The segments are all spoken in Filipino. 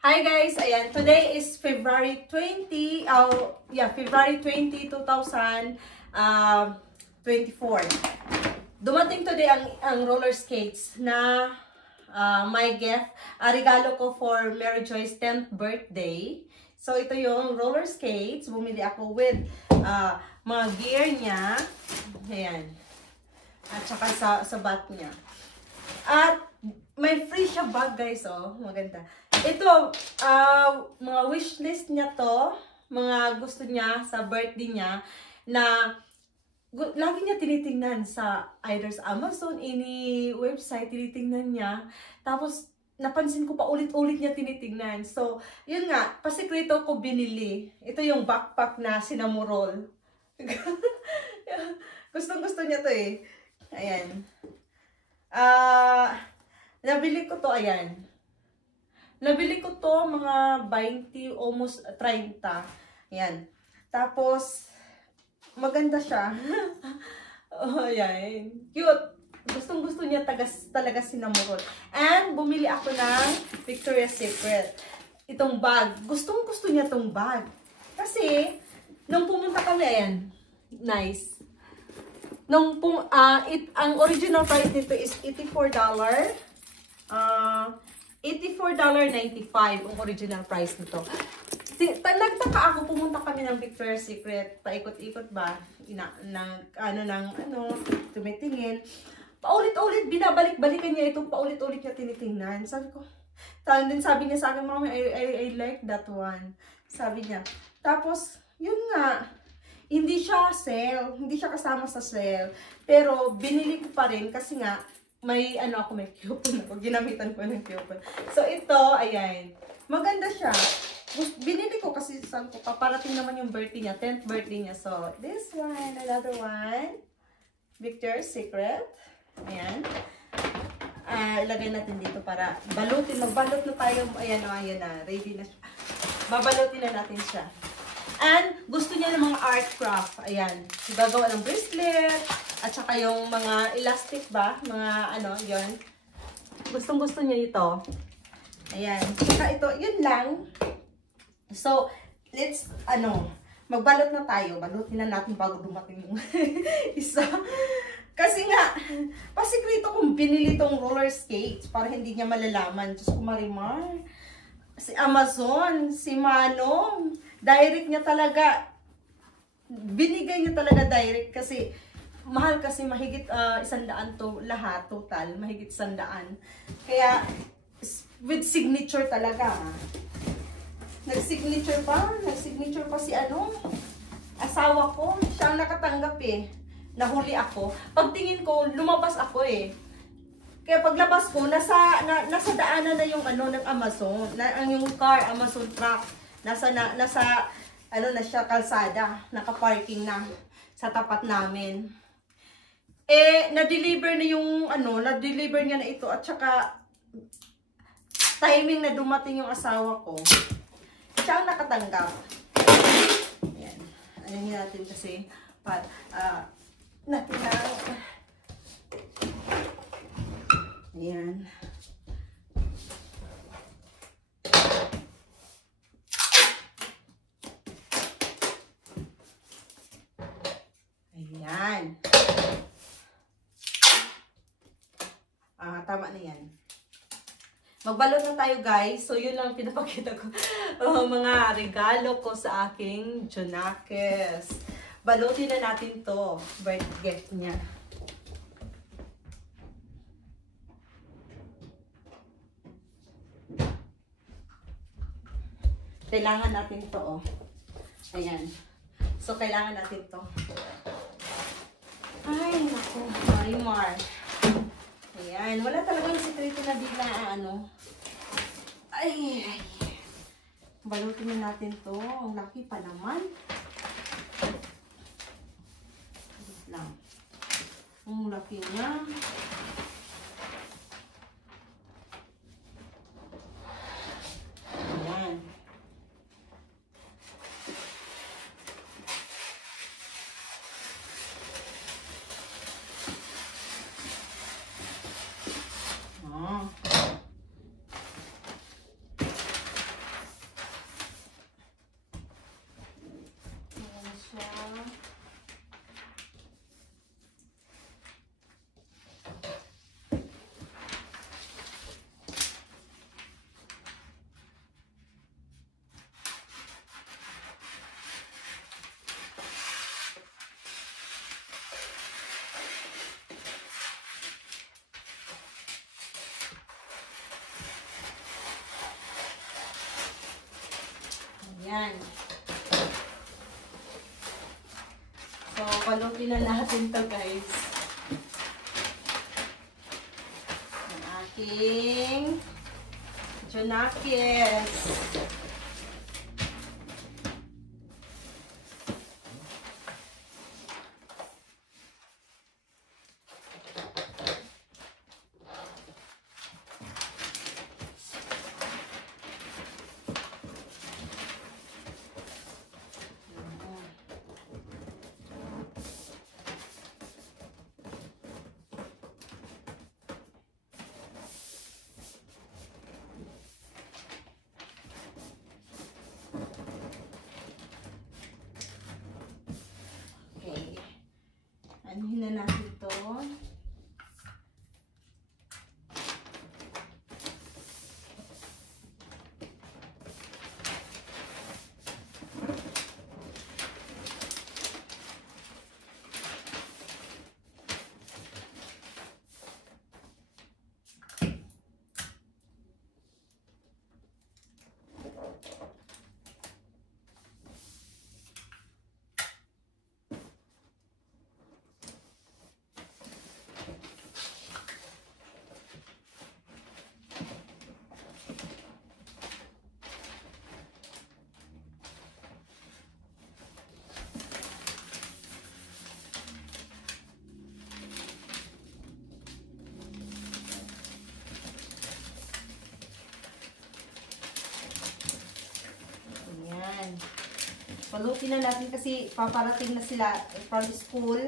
Hi guys, ayan, today is February 20, February 20, 2024. Dumating today ang roller skates na my gift, regalo ko for Mary Joy's 10th birthday. So ito yung roller skates, bumili ako with mga gear niya, ayan, at saka sa bat niya. At may free siya bag guys, oh, maganda. Ito, mga wish list niya to, mga gusto niya sa birthday niya, na lagi niya tinitingnan sa either sa Amazon, any website, tinitingnan niya. Tapos, napansin ko pa ulit-ulit niya tinitingnan. So, yun nga, pasikreto ko binili. Ito yung backpack na sinamurol. Gustong-gusto niya to eh. Ayan. Nabili ko to, ayan. Nabili ko to mga 20, almost 30. Ayan. Tapos, maganda siya. Oh, ayan. Cute. Gustong-gusto niya talaga sinamurol. And, bumili ako ng Victoria's Secret. Itong bag. Gustong-gusto niya tong bag. Kasi, nung pumunta kami, ayan. Nice. Ang original price nito is $84. $84.95 ang original price nito. Nagtaka ako, pumunta kami ng Victoria's Secret, paikot-ikot ba, tumitingin. Paulit-ulit, binabalik-balikan niya ito, paulit-ulit niya tinitingnan. Sabi ko, sabi niya sa akin, Mami, I like that one. Sabi niya. Tapos, yun nga, hindi siya sale, hindi siya kasama sa sale. Pero, binili ko pa rin kasi nga, may coupon ako. Ginamitan ko ng coupon. So, ito, ayan. Maganda siya. Binili ko kasi saan ko paparating naman yung birthday niya. 10th birthday niya. So, this one, another one. Victoria's Secret. Ayan. Ilagay natin dito para balutin. Magbalot na tayo. Ayan o, ayan na. Ready na siya. Babalutin na natin siya. And, gusto niya ng mga art craft. Ayan. Gagawa ng bracelet. At saka yung mga elastic ba? Mga yun. Gustong-gusto niya ito. Ayan. Saka ito, yun lang. So, let's, magbalot na tayo. Balutin na natin bago dumating yung isa. Kasi nga, pasikreto kung binili tong roller skates para hindi niya malalaman. Diyos ko, Marimar. Si Amazon, si Manong, direct niya talaga. Binigay niya talaga direct kasi mahal kasi, mahigit 100 to lahat, total, mahigit 100. Kaya, with signature talaga. Nag-signature pa si asawa ko. Siya ang nakatanggap eh. Nahuli ako. Pagtingin ko, lumabas ako eh. Kaya paglabas ko, nasa daanan na yung ng Amazon. Yung car, Amazon truck. Nasa siya, kalsada. Naka-parking na sa tapat namin. Na-deliver na yung na-deliver niya na ito at saka timing na dumating yung asawa ko. Siya ang nakatanggap. Ayan. Ayan natin kasi natin na ayan. Ayan. Tama na yan. Magbalot na tayo guys. So yun lang pinapakita ko. Mga regalo ko sa aking Junakes. Balutin na natin to. Birthday gift niya. Kailangan natin to, oh. Ayan. So kailangan natin to. Ay, naku. Marimar. Ayan, wala talagang sikreto na bila, Ay. Balutin na natin to. Ang laki pa naman. Lang. Ang laki na. Ayan. Ayan. So, palutin na natin to guys. Ang aking Jonakis. Anuhin na natin ito. Palutin na natin kasi paparating na sila from school.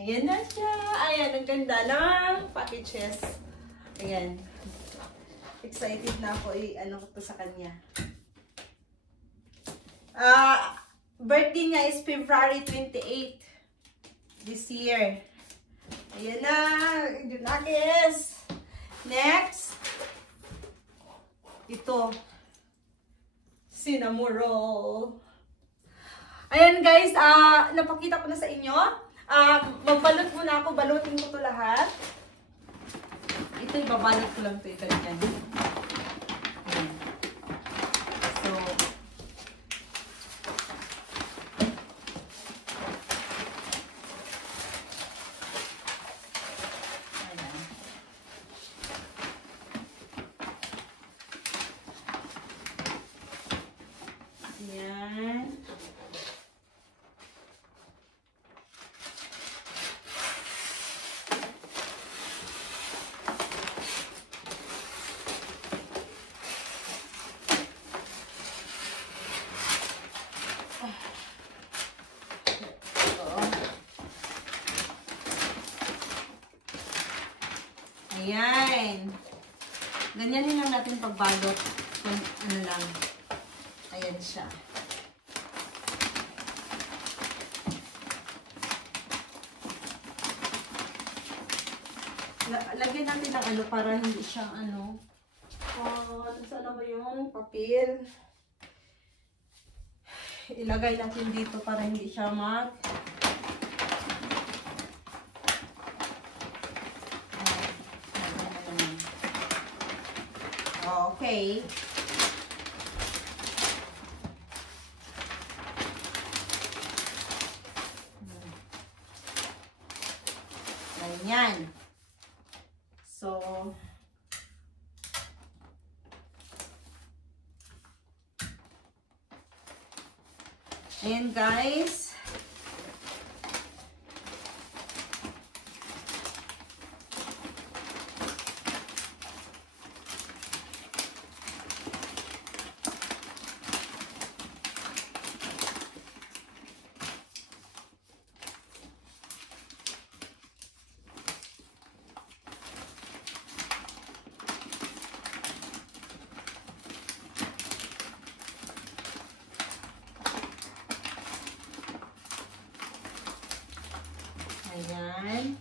Ayan na siya. Ayan, ang ganda ng packages. Ayan. Excited na ako ano ko to sa kanya. Birthday niya is February 28 this year. Ayan na. Junakis. Next. Ito. Cinnamon roll. Ayan guys, napakita ko na sa inyo. Magbalot muna ako. Balutin ko to lahat. Ito, ibabalot ko lang ito. Ganyan. So, ayan. Ayan. Ayan. Ganyanin lang natin pagbalot. Kung ano lang. Ayan siya. Lagyan natin ng ano para hindi siya ano. Saan na ba yung papel? Ilagay natin dito para hindi siya mag okay. Ganyan. So, Ayan guys. Ayan.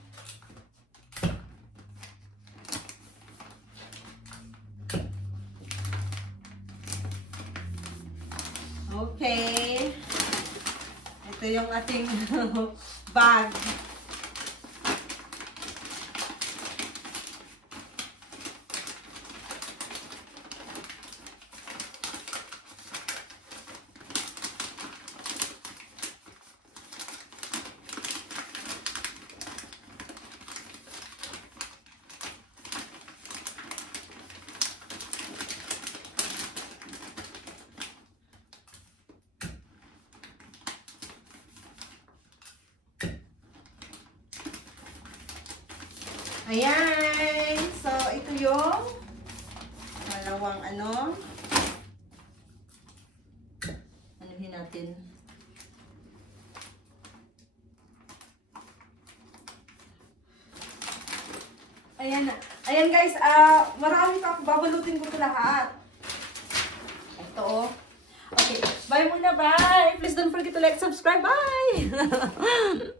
Okay. Ito yung ating bag. Ayan. So, ito yung dalawang ano. Anuhin natin. Ayan na. Ayan guys, marami pa. Babalutin ko ito lahat. Ito oh. Okay. Bye muna. Bye. Please don't forget to like, subscribe. Bye.